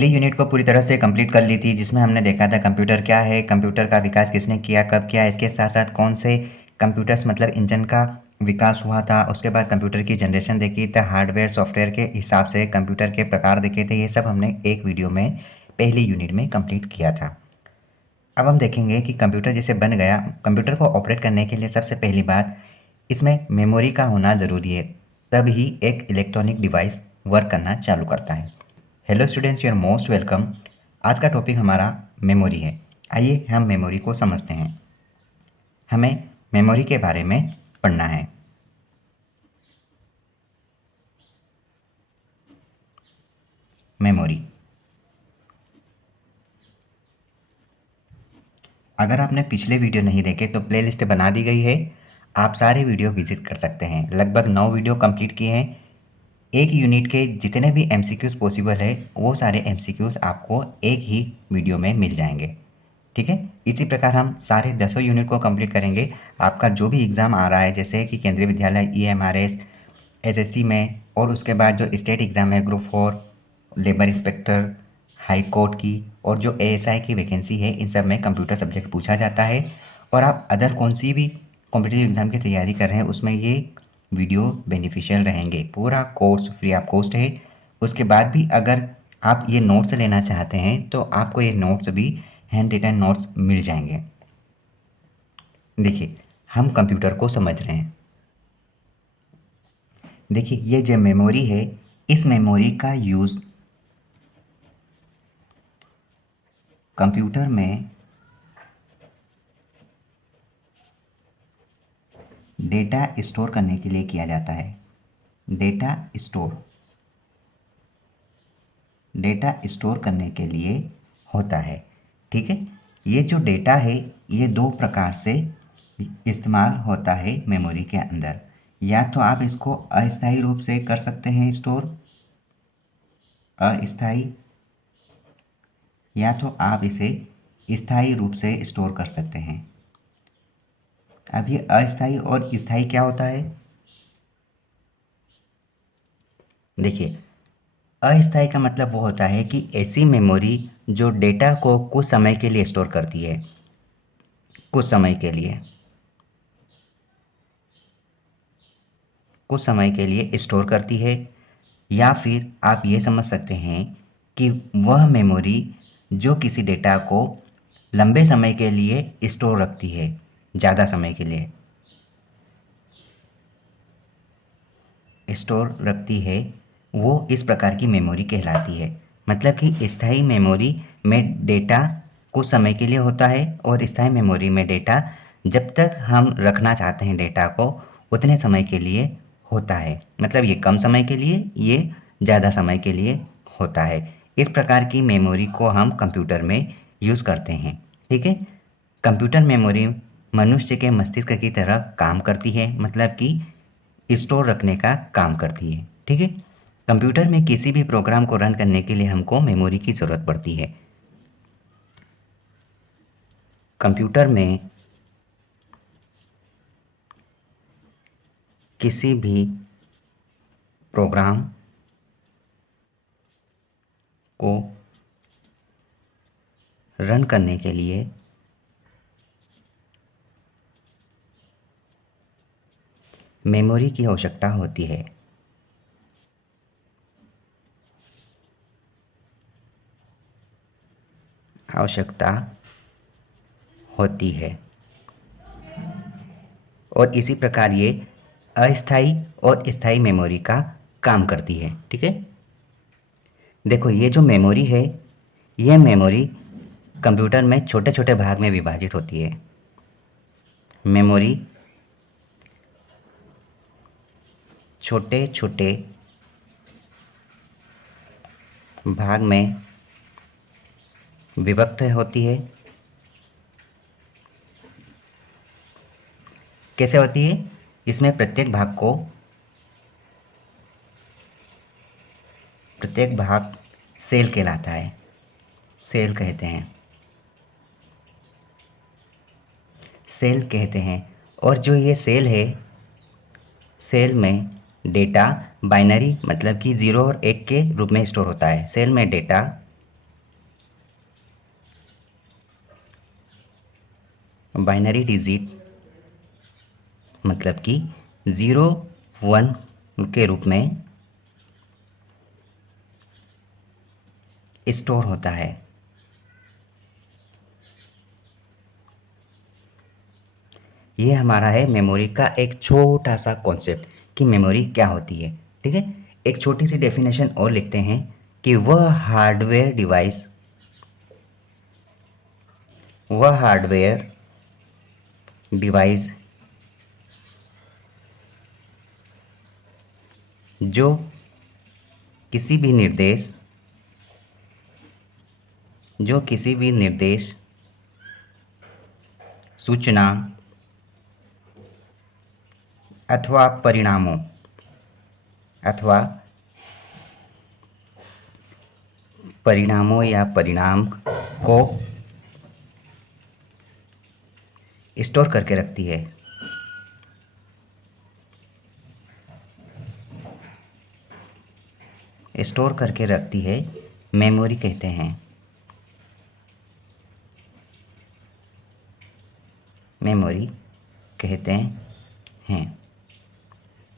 पहली यूनिट को पूरी तरह से कंप्लीट कर ली थी, जिसमें हमने देखा था कंप्यूटर क्या है, कंप्यूटर का विकास किसने किया, कब किया, इसके साथ साथ कौन से कंप्यूटर्स मतलब इंजन का विकास हुआ था। उसके बाद कंप्यूटर की जनरेशन देखी तो हार्डवेयर सॉफ्टवेयर के हिसाब से कंप्यूटर के प्रकार देखे थे। ये सब हमने एक वीडियो में पहली यूनिट में कंप्लीट किया था। अब हम देखेंगे कि कंप्यूटर जैसे बन गया, कंप्यूटर को ऑपरेट करने के लिए सबसे पहली बात इसमें मेमोरी का होना ज़रूरी है, तभी एक इलेक्ट्रॉनिक डिवाइस वर्क करना चालू करता है। Hello students, you are most welcome. आज का टॉपिक हमारा मेमोरी है। आइए हम मेमोरी को समझते हैं। हमें मेमोरी के बारे में पढ़ना है। मेमोरी, अगर आपने पिछले वीडियो नहीं देखे तो प्लेलिस्ट बना दी गई है, आप सारे वीडियो विजिट कर सकते हैं। लगभग 9 वीडियो कंप्लीट किए हैं। एक यूनिट के जितने भी एमसीक्यूज़ पॉसिबल है वो सारे एमसीक्यूज़ आपको एक ही वीडियो में मिल जाएंगे। ठीक है, इसी प्रकार हम सारे 10 यूनिट को कंप्लीट करेंगे। आपका जो भी एग्ज़ाम आ रहा है, जैसे कि केंद्रीय विद्यालय, ईएमआरएस, एसएससी में, और उसके बाद जो स्टेट एग्ज़ाम है group 4, labour inspector, high court की, और जो एएसआई की वैकेंसी है, इन सब में कंप्यूटर सब्जेक्ट पूछा जाता है। और आप अदर कौन सी भी कॉम्पिटिटिव एग्ज़ाम की तैयारी कर रहे हैं उसमें ये वीडियो बेनिफिशियल रहेंगे। पूरा कोर्स फ्री ऑफ कॉस्ट है। उसके बाद भी अगर आप ये नोट्स लेना चाहते हैं तो आपको ये नोट्स भी हैंड रिटन नोट्स मिल जाएंगे। देखिए, हम कंप्यूटर को समझ रहे हैं। देखिए, ये जो मेमोरी है, इस मेमोरी का यूज़ कंप्यूटर में डेटा स्टोर करने के लिए किया जाता है। डेटा स्टोर करने के लिए होता है। ठीक है, ये जो डेटा है ये दो प्रकार से इस्तेमाल होता है मेमोरी के अंदर। या तो आप इसको अस्थायी रूप से कर सकते हैं स्टोर, अस्थायी, या तो आप इसे स्थायी रूप से स्टोर कर सकते हैं। अब ये अस्थायी और स्थायी क्या होता है? देखिए, अस्थायी का मतलब वो होता है कि ऐसी मेमोरी जो डेटा को कुछ समय के लिए स्टोर करती है, कुछ समय के लिए स्टोर करती है। या फिर आप ये समझ सकते हैं कि वह मेमोरी जो किसी डेटा को लंबे समय के लिए स्टोर रखती है, ज़्यादा समय के लिए स्टोर रखती है, वो इस प्रकार की मेमोरी कहलाती है। मतलब कि स्थायी मेमोरी में डेटा कुछ समय के लिए होता है और स्थायी मेमोरी में डेटा जब तक हम रखना चाहते हैं डेटा को उतने समय के लिए होता है। मतलब ये कम समय के लिए, ये ज़्यादा समय के लिए होता है। इस प्रकार की मेमोरी को हम कंप्यूटर में यूज़ करते हैं। ठीक है, कंप्यूटर मेमोरी मनुष्य के मस्तिष्क की तरह काम करती है, मतलब कि स्टोर रखने का काम करती है। ठीक है, कंप्यूटर में किसी भी प्रोग्राम को रन करने के लिए हमको मेमोरी की ज़रूरत पड़ती है। कंप्यूटर में किसी भी प्रोग्राम को रन करने के लिए मेमोरी की आवश्यकता होती है। और इसी प्रकार ये अस्थाई और स्थायी मेमोरी का काम करती है। ठीक है, देखो ये जो मेमोरी है, यह मेमोरी कंप्यूटर में छोटे छोटे भाग में विभाजित होती है। मेमोरी छोटे छोटे भाग में विभक्त होती है। कैसे होती है? इसमें प्रत्येक भाग सेल कहलाता है, सेल कहते हैं। और जो ये सेल है, सेल में डेटा बाइनरी मतलब कि 0 और 1 के रूप में स्टोर होता है। सेल में डेटा बाइनरी डिजिट मतलब कि 0 1 के रूप में स्टोर होता है। ये हमारा है मेमोरी का एक छोटा सा कॉन्सेप्ट कि मेमोरी क्या होती है। ठीक है, एक छोटी सी डेफिनेशन और लिखते हैं कि वह हार्डवेयर डिवाइस जो किसी भी निर्देश सूचना अथवा परिणामों या परिणाम को स्टोर करके रखती है। मेमोरी कहते हैं। मेमोरी कहते हैं।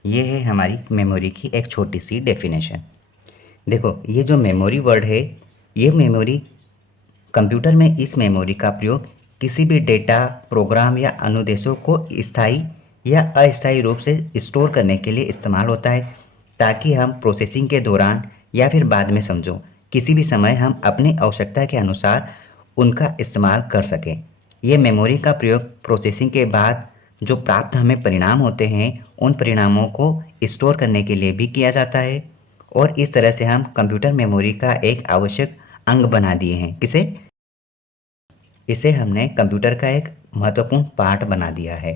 ये है हमारी मेमोरी की एक छोटी सी डेफिनेशन। देखो, ये जो मेमोरी वर्ड है, ये मेमोरी कंप्यूटर में इस मेमोरी का प्रयोग किसी भी डेटा, प्रोग्राम या अनुदेशों को स्थायी या अस्थायी रूप से स्टोर करने के लिए इस्तेमाल होता है, ताकि हम प्रोसेसिंग के दौरान या फिर बाद में समझो किसी भी समय हम अपनी आवश्यकता के अनुसार उनका इस्तेमाल कर सकें। ये मेमोरी का प्रयोग प्रोसेसिंग के बाद जो प्राप्त हमें परिणाम होते हैं, उन परिणामों को स्टोर करने के लिए भी किया जाता है। और इस तरह से हम कंप्यूटर मेमोरी का एक आवश्यक अंग बना दिए हैं। इसे हमने कंप्यूटर का एक महत्वपूर्ण पार्ट बना दिया है।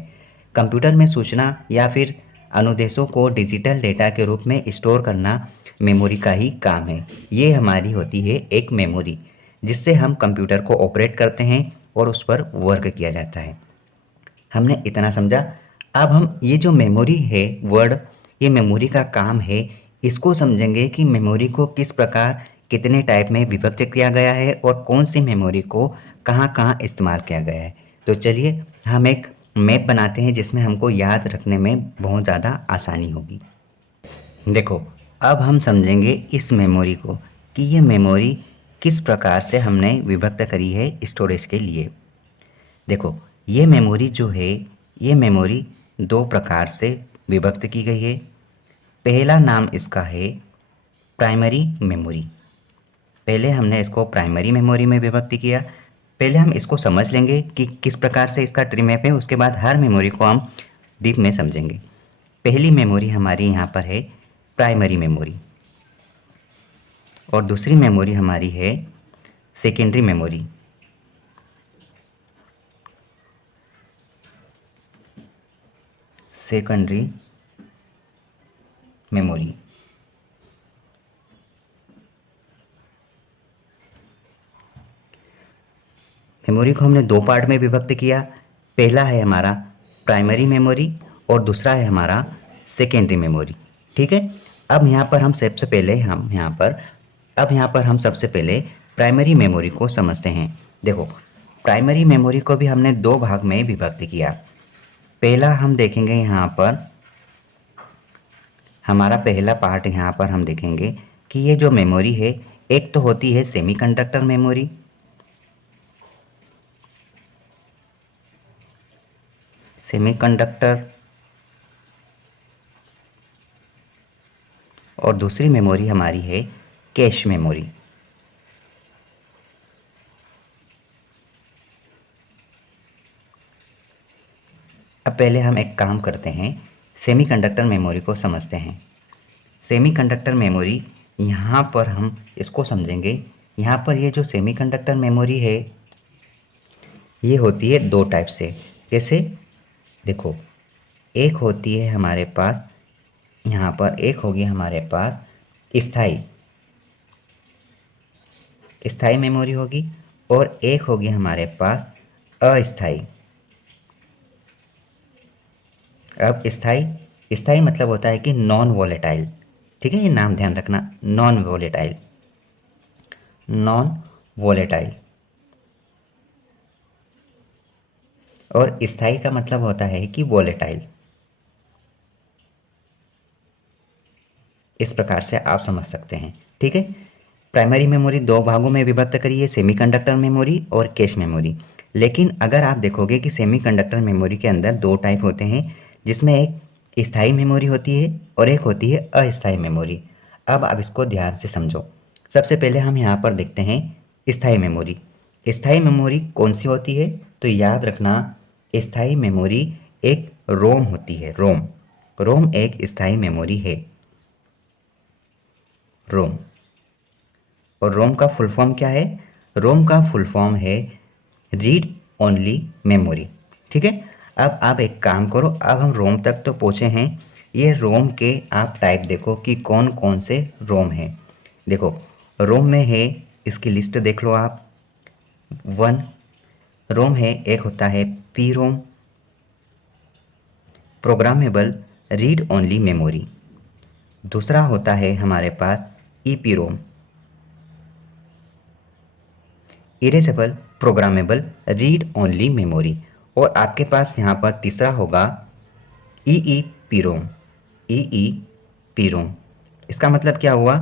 कंप्यूटर में सूचना या फिर अनुदेशों को डिजिटल डेटा के रूप में स्टोर करना मेमोरी का ही काम है। ये हमारी होती है एक मेमोरी, जिससे हम कंप्यूटर को ऑपरेट करते हैं और उस पर वर्क किया जाता है। हमने इतना समझा। अब हम ये जो मेमोरी है वर्ड, ये मेमोरी का काम है, इसको समझेंगे कि मेमोरी को किस प्रकार कितने टाइप में विभक्त किया गया है और कौन सी मेमोरी को कहाँ कहाँ इस्तेमाल किया गया है। तो चलिए हम एक मैप बनाते हैं जिसमें हमको याद रखने में बहुत ज़्यादा आसानी होगी। देखो, अब हम समझेंगे इस मेमोरी को कि ये मेमोरी किस प्रकार से हमने विभक्त करी है स्टोरेज के लिए। देखो, ये मेमोरी जो है, ये मेमोरी दो प्रकार से विभक्त की गई है। पहला नाम इसका है प्राइमरी मेमोरी। पहले हमने इसको प्राइमरी मेमोरी में विभक्त किया। पहले हम इसको समझ लेंगे कि किस प्रकार से इसका ट्री मैप है, उसके बाद हर मेमोरी को हम डीप में समझेंगे। पहली मेमोरी हमारी यहाँ पर है प्राइमरी मेमोरी और दूसरी मेमोरी हमारी है secondary memory. Secondary memory memory को हमने दो पार्ट में विभक्त किया। पहला है हमारा प्राइमरी मेमोरी और दूसरा है हमारा सेकेंडरी मेमोरी। ठीक है, अब यहाँ पर हम सबसे पहले प्राइमरी मेमोरी को समझते हैं। देखो, प्राइमरी मेमोरी को भी हमने दो भाग में विभक्त किया। पहला हम देखेंगे यहाँ पर, हमारा पहला पार्ट यहाँ पर हम देखेंगे कि ये जो मेमोरी है, एक तो होती है सेमीकंडक्टर मेमोरी, और दूसरी मेमोरी हमारी है कैश मेमोरी। अब पहले हम एक काम करते हैं, सेमीकंडक्टर मेमोरी को समझते हैं। सेमीकंडक्टर मेमोरी, यहाँ पर हम इसको समझेंगे। यहाँ पर ये जो सेमीकंडक्टर मेमोरी है, ये होती है दो टाइप से। जैसे देखो, एक होती है हमारे पास, यहाँ पर एक होगी हमारे पास स्थाई मेमोरी होगी और एक होगी हमारे पास अस्थाई। अब स्थाई मतलब होता है कि नॉन वोलेटाइल। ठीक है, ये नाम ध्यान रखना, नॉन वोलेटाइल। और स्थायी का मतलब होता है कि वोलेटाइल। इस प्रकार से आप समझ सकते हैं, ठीक है। प्राइमरी मेमोरी दो भागों में विभक्त करी है, सेमीकंडक्टर मेमोरी और कैश मेमोरी। लेकिन अगर आप देखोगे कि सेमीकंडक्टर मेमोरी के अंदर दो टाइप होते हैं, जिसमें एक स्थायी मेमोरी होती है और एक होती है अस्थायी मेमोरी। अब आप इसको ध्यान से समझो। सबसे पहले हम यहाँ पर देखते हैं स्थायी मेमोरी। स्थायी मेमोरी कौन सी होती है? तो याद रखना, स्थायी मेमोरी एक रोम होती है। रोम, रोम एक स्थायी मेमोरी है। रोम। और रोम का फुल फॉर्म क्या है? रोम का फुल फॉर्म है रीड ओनली मेमोरी, ठीक है। अब आप एक काम करो, अब हम रोम तक तो पहुँचे हैं। ये रोम के आप टाइप देखो कि कौन कौन से रोम हैं। देखो, रोम में है, इसकी लिस्ट देख लो आप। 1 रोम है, एक होता है P ROM, programmable read only memory. दूसरा होता है हमारे पास E P ROM, erasable programmable read only memory. और आपके पास यहाँ पर तीसरा होगा E P ROM. E P ROM, इसका मतलब क्या हुआ?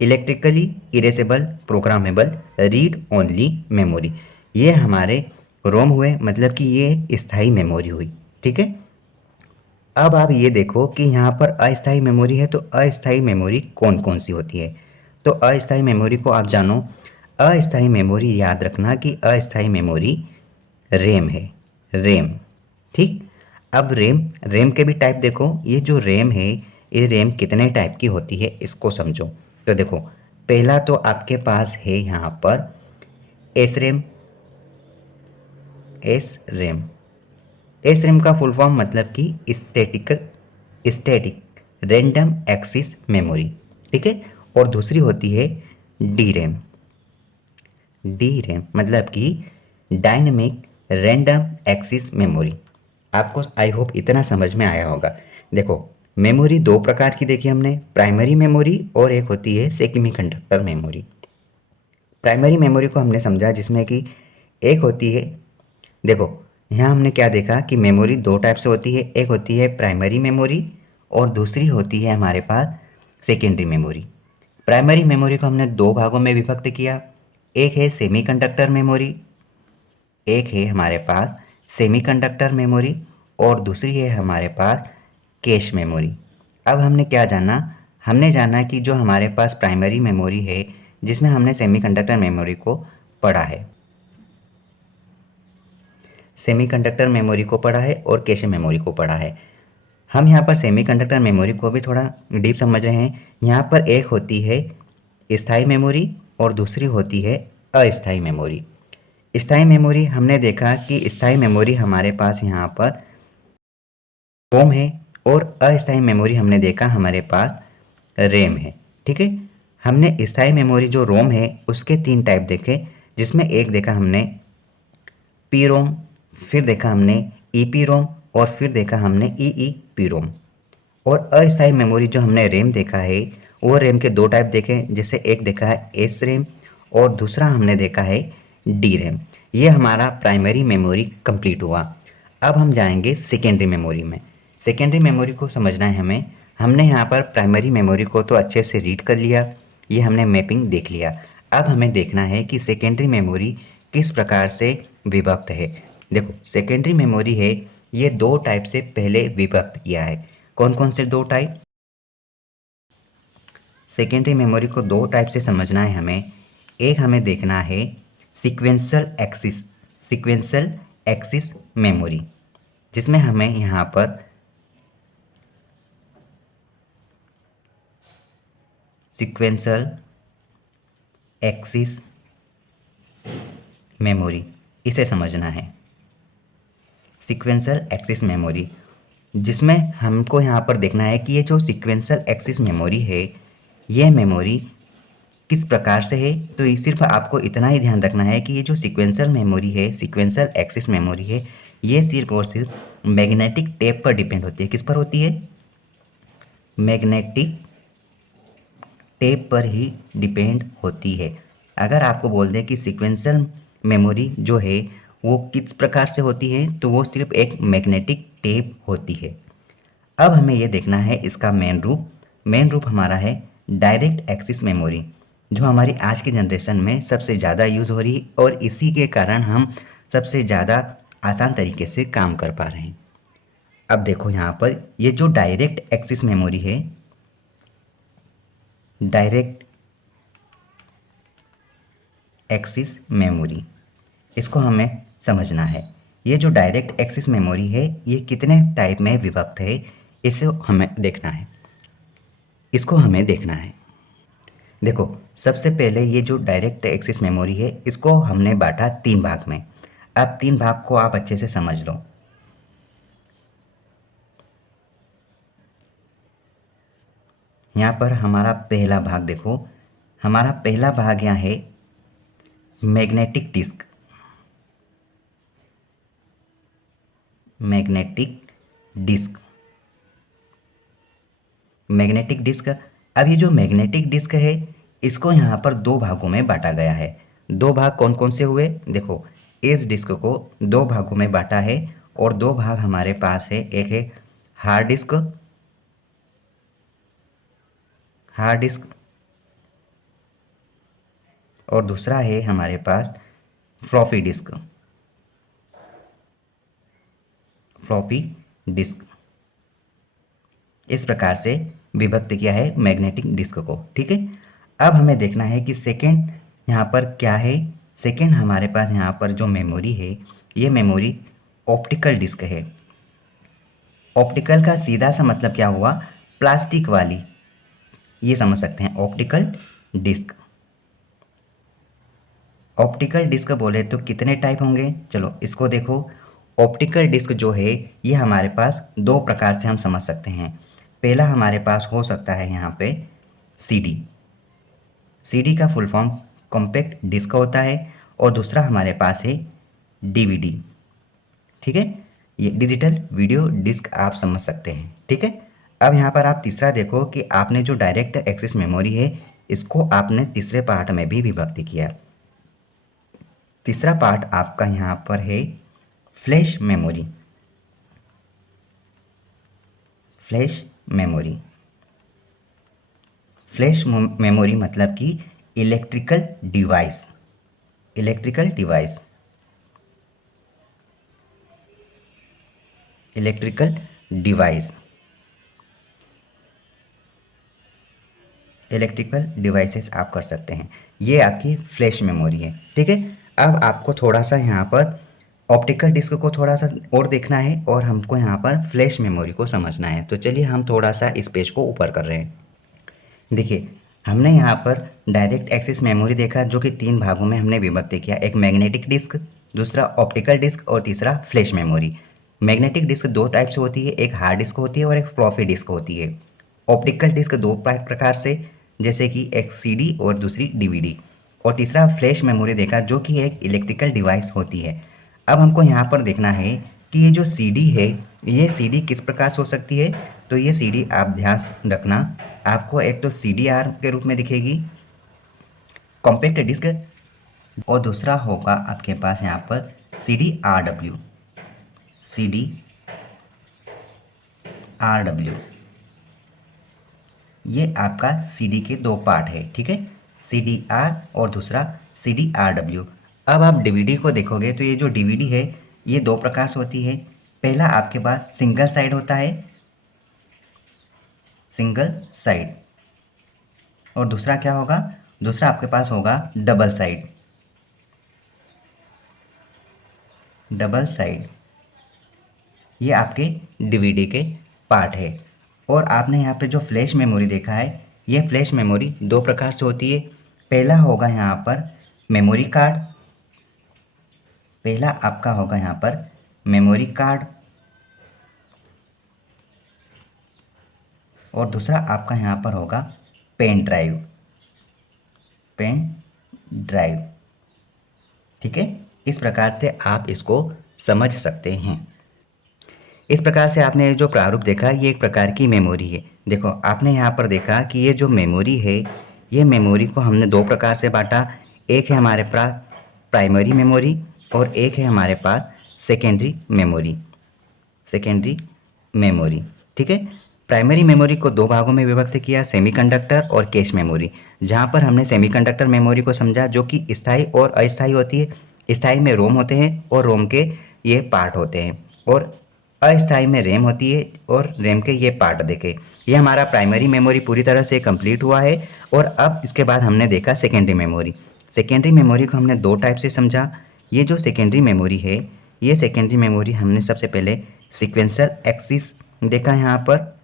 Electrically erasable programmable read only memory. ये हमारे रोम हुए, मतलब कि ये स्थायी मेमोरी हुई, ठीक है। अब आप ये देखो कि यहाँ पर अस्थायी मेमोरी है, तो अस्थायी मेमोरी कौन कौन सी होती है? तो अस्थायी मेमोरी को आप जानो। अस्थायी मेमोरी याद रखना कि अस्थायी मेमोरी रैम है, रैम, ठीक। अब रैम, रैम के भी टाइप देखो। ये जो रैम है, ये रैम कितने टाइप की होती है इसको समझो। तो देखो, पहला तो आपके पास है यहाँ पर S RAM. S RAM, S RAM का फुल फॉर्म मतलब कि स्टैटिक रैंडम एक्सिस मेमोरी, ठीक है। और दूसरी होती है डी रैम। डी रैम मतलब कि डायनेमिक रैंडम एक्सिस मेमोरी। आपको आई होप इतना समझ में आया होगा। देखो, मेमोरी दो प्रकार की देखी हमने, प्राइमरी मेमोरी और एक होती है सेमीकंडक्टर मेमोरी। प्राइमरी मेमोरी को हमने समझा, जिसमें कि एक होती है, देखो यहाँ हमने क्या देखा कि मेमोरी दो टाइप से होती है। एक होती है प्राइमरी मेमोरी और दूसरी होती है हमारे पास सेकेंडरी मेमोरी। प्राइमरी मेमोरी को हमने दो भागों में विभक्त किया। एक है सेमीकंडक्टर मेमोरी, एक है हमारे पास सेमीकंडक्टर मेमोरी और दूसरी है हमारे पास कैश मेमोरी। अब हमने क्या जाना? हमने जाना कि जो हमारे पास प्राइमरी मेमोरी है, जिसमें हमने सेमीकंडक्टर मेमोरी को पढ़ा है, सेमीकंडक्टर मेमोरी को पढ़ा है और कैश मेमोरी को पढ़ा है। हम यहाँ पर सेमीकंडक्टर मेमोरी को भी थोड़ा डीप समझ रहे हैं। यहाँ पर एक होती है स्थायी मेमोरी और दूसरी होती है अस्थायी मेमोरी। स्थायी मेमोरी हमने देखा कि स्थायी मेमोरी हमारे पास यहाँ पर रोम है और अस्थायी मेमोरी हमने देखा हमारे पास रैम है, ठीक है। हमने स्थायी मेमोरी जो रोम है उसके तीन टाइप देखे, जिसमें एक देखा हमने पी रोम, फिर देखा हमने ई पी रोम और फिर देखा हमने ई पी रोम। और अस्थायी मेमोरी जो हमने रैम देखा है, वो रैम के दो टाइप देखे, जैसे एक देखा है एस रैम और दूसरा हमने देखा है डी रैम। ये हमारा प्राइमरी मेमोरी कंप्लीट हुआ। अब हम जाएंगे सेकेंडरी मेमोरी में। सेकेंडरी मेमोरी को समझना है हमें। हमने यहाँ पर प्राइमरी मेमोरी को तो अच्छे से रीड कर लिया, ये हमने मैपिंग देख लिया। अब हमें देखना है कि सेकेंडरी मेमोरी किस प्रकार से विभक्त है। देखो, सेकेंडरी मेमोरी है, ये दो टाइप से पहले विभक्त किया है। कौन कौन से दो टाइप? सेकेंडरी मेमोरी को दो टाइप से समझना है हमें। एक हमें देखना है सीक्वेंशियल एक्सिस मेमोरी, जिसमें हमें यहाँ पर सीक्वेंशियल एक्सिस मेमोरी, इसे समझना है। सीक्वेंशियल एक्सिस मेमोरी, जिसमें हमको यहाँ पर देखना है कि ये जो सीक्वेंशियल एक्सिस मेमोरी है, ये मेमोरी किस प्रकार से है। तो ये सिर्फ आपको इतना ही ध्यान रखना है कि ये जो सीक्वेंशियल मेमोरी है, सीक्वेंशियल एक्सिस मेमोरी है, ये सिर्फ और सिर्फ मैग्नेटिक टेप पर डिपेंड होती है। किस पर होती है? मैग्नेटिक टेप पर ही डिपेंड होती है। अगर आपको बोल दें कि सीक्वेंशियल मेमोरी जो है वो किस प्रकार से होती है, तो वो सिर्फ एक मैग्नेटिक टेप होती है। अब हमें ये देखना है इसका मेन रूप हमारा है डायरेक्ट एक्सेस मेमोरी, जो हमारी आज की जनरेशन में सबसे ज़्यादा यूज़ हो रही है और इसी के कारण हम सबसे ज़्यादा आसान तरीके से काम कर पा रहे हैं। अब देखो यहाँ पर ये जो डायरेक्ट एक्सेस मेमोरी है, डायरेक्ट एक्सेस मेमोरी, इसको हमें समझना है। ये जो डायरेक्ट एक्सेस मेमोरी है ये कितने टाइप में विभक्त है, इसे हमें देखना है, इसको हमें देखना है। देखो सबसे पहले ये जो डायरेक्ट एक्सेस मेमोरी है इसको हमने बांटा 3 भाग में। अब 3 भाग को आप अच्छे से समझ लो। यहाँ पर हमारा पहला भाग देखो, हमारा पहला भाग यहाँ है magnetic disk. Magnetic disk, magnetic disk. अब ये जो मैग्नेटिक डिस्क है इसको यहाँ पर 2 भागों में बांटा गया है। 2 भाग कौन कौन से हुए, देखो इस डिस्क को 2 भागों में बांटा है और 2 भाग हमारे पास है। एक है हार्ड डिस्क, हार्ड डिस्क, और दूसरा है हमारे पास फ्लॉपी डिस्क, फ्लॉपी डिस्क। इस प्रकार से विभक्त किया है मैग्नेटिक डिस्क को, ठीक है। अब हमें देखना है कि सेकेंड यहाँ पर क्या है। सेकेंड हमारे पास यहाँ पर जो मेमोरी है ये मेमोरी ऑप्टिकल डिस्क है। ऑप्टिकल का सीधा सा मतलब क्या हुआ, प्लास्टिक वाली, ये समझ सकते हैं ऑप्टिकल डिस्क। ऑप्टिकल डिस्क बोले तो कितने टाइप होंगे, चलो इसको देखो। ऑप्टिकल डिस्क जो है ये हमारे पास 2 प्रकार से हम समझ सकते हैं। पहला हमारे पास हो सकता है यहाँ पे सीडी, सीडी का फुल फॉर्म कॉम्पैक्ट डिस्क होता है, और दूसरा हमारे पास है डीवीडी, ठीक है। ये डिजिटल वीडियो डिस्क आप समझ सकते हैं, ठीक है। अब यहाँ पर आप तीसरा देखो कि आपने जो डायरेक्ट एक्सेस मेमोरी है इसको आपने तीसरे पार्ट में भी विभक्त किया। तीसरा पार्ट आपका यहाँ पर है flash memory. Flash memory, flash memory मतलब कि electrical device, electrical device, electrical device, electrical devices आप कर सकते हैं। ये आपकी फ्लैश मेमोरी है, ठीक है। अब आपको थोड़ा सा यहाँ पर ऑप्टिकल डिस्क को थोड़ा सा और देखना है और हमको यहाँ पर फ्लैश मेमोरी को समझना है। तो चलिए हम थोड़ा सा इस पेज को ऊपर कर रहे हैं। देखिए हमने यहाँ पर डायरेक्ट एक्सेस मेमोरी देखा जो कि 3 भागों में हमने विभक्त किया, एक मैग्नेटिक डिस्क, दूसरा ऑप्टिकल डिस्क और तीसरा flash memory. Magnetic disk 2 type से होती है, एक हार्ड डिस्क होती है और एक फ्लॉपी डिस्क होती है। ऑप्टिकल डिस्क 2 प्रकार से, जैसे कि एक सीडी और दूसरी डीवीडी, और तीसरा फ्लैश मेमोरी देखा जो कि एक इलेक्ट्रिकल डिवाइस होती है। अब हमको यहाँ पर देखना है कि ये जो सीडी है ये सीडी किस प्रकार से हो सकती है। तो ये सीडी आप ध्यान रखना, आपको एक तो सीडीआर के रूप में दिखेगी कॉम्पैक्ट डिस्क, और दूसरा होगा आपके पास यहाँ पर CD R W, CD R W. ये आपका सीडी के 2 पार्ट है, ठीक है, सीडी आर और दूसरा सीडी आर डब्ल्यू। अब आप डीवीडी को देखोगे तो ये जो डीवीडी है ये 2 प्रकार से होती है। पहला आपके पास सिंगल साइड होता है, सिंगल साइड, और दूसरा क्या होगा, दूसरा आपके पास होगा डबल साइड, डबल साइड। ये आपके डीवीडी के पार्ट है। और आपने यहाँ पे जो फ्लैश मेमोरी देखा है ये फ्लैश मेमोरी 2 प्रकार से होती है। पहला होगा यहाँ पर मेमोरी कार्ड, पहला आपका होगा यहाँ पर मेमोरी कार्ड, और दूसरा आपका यहाँ पर होगा पेन ड्राइव, पेन ड्राइव, ठीक है। इस प्रकार से आप इसको समझ सकते हैं। इस प्रकार से आपने जो प्रारूप देखा ये एक प्रकार की मेमोरी है। देखो आपने यहाँ पर देखा कि ये जो मेमोरी है ये मेमोरी को हमने 2 प्रकार से बांटा। एक है हमारे पास प्राइमरी मेमोरी और एक है हमारे पास सेकेंडरी मेमोरी। सेकेंडरी मेमोरी, ठीक है। प्राइमरी मेमोरी को दो भागों में विभक्त किया, सेमीकंडक्टर और कैश मेमोरी। जहाँ पर हमने सेमीकंडक्टर मेमोरी को समझा जो कि स्थायी और अस्थायी होती है। स्थायी में रोम होते हैं और रोम के ये पार्ट होते हैं, और अस्थायी में रैम होती है और रैम के ये पार्ट देखे। ये हमारा प्राइमरी मेमोरी पूरी तरह से कंप्लीट हुआ है। और अब इसके बाद हमने देखा सेकेंडरी मेमोरी। सेकेंडरी मेमोरी को हमने दो टाइप से समझा। ये जो सेकेंडरी मेमोरी है, ये सेकेंडरी मेमोरी हमने सबसे पहले सीक्वेंशियल एक्सिस देखा यहाँ पर,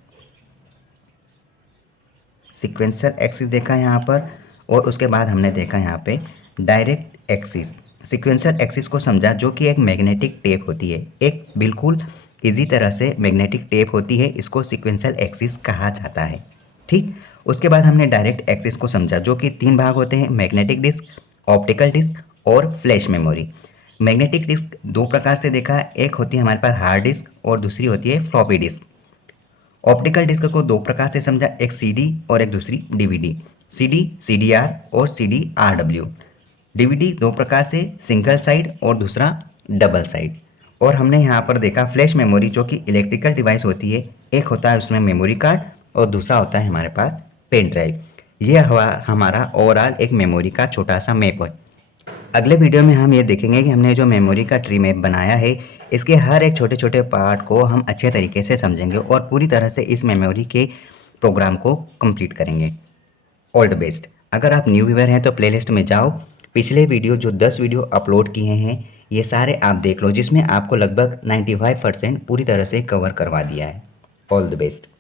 सीक्वेंशियल एक्सिस देखा यहाँ पर, और उसके बाद हमने देखा यहाँ पे डायरेक्ट एक्सिस। सीक्वेंशियल एक्सिस को समझा जो कि एक मैग्नेटिक टेप होती है, एक बिल्कुल इजी तरह से मैग्नेटिक टेप होती है, इसको सीक्वेंशियल एक्सिस कहा जाता है, ठीक। उसके बाद हमने डायरेक्ट एक्सिस को समझा जो कि तीन भाग होते हैं, मैग्नेटिक डिस्क, ऑप्टिकल डिस्क और फ्लैश मेमोरी। मैग्नेटिक डिस्क दो प्रकार से देखा, एक होती है हमारे पास हार्ड डिस्क और दूसरी होती है फ्लॉपी डिस्क। ऑप्टिकल डिस्क को दो प्रकार से समझा, एक सीडी और एक दूसरी डीवीडी। सीडी सीडीआर और सीडी आरडब्ल्यू। डीवीडी दो प्रकार से, सिंगल साइड और दूसरा डबल साइड। और हमने यहाँ पर देखा फ्लैश मेमोरी जो कि इलेक्ट्रिकल डिवाइस होती है, एक होता है उसमें मेमोरी कार्ड और दूसरा होता है हमारे पास पेन ड्राइव। ये हमारा ओवरऑल एक मेमोरी का छोटा सा मैप है। अगले वीडियो में हम ये देखेंगे कि हमने जो मेमोरी का ट्री मैप बनाया है, इसके हर एक छोटे छोटे पार्ट को हम अच्छे तरीके से समझेंगे और पूरी तरह से इस मेमोरी के प्रोग्राम को कंप्लीट करेंगे। All the best. अगर आप न्यू व्यूअर हैं तो प्लेलिस्ट में जाओ, पिछले वीडियो जो 10 वीडियो अपलोड किए हैं ये सारे आप देख लो, जिसमें आपको लगभग 95% पूरी तरह से कवर करवा दिया है। All the best.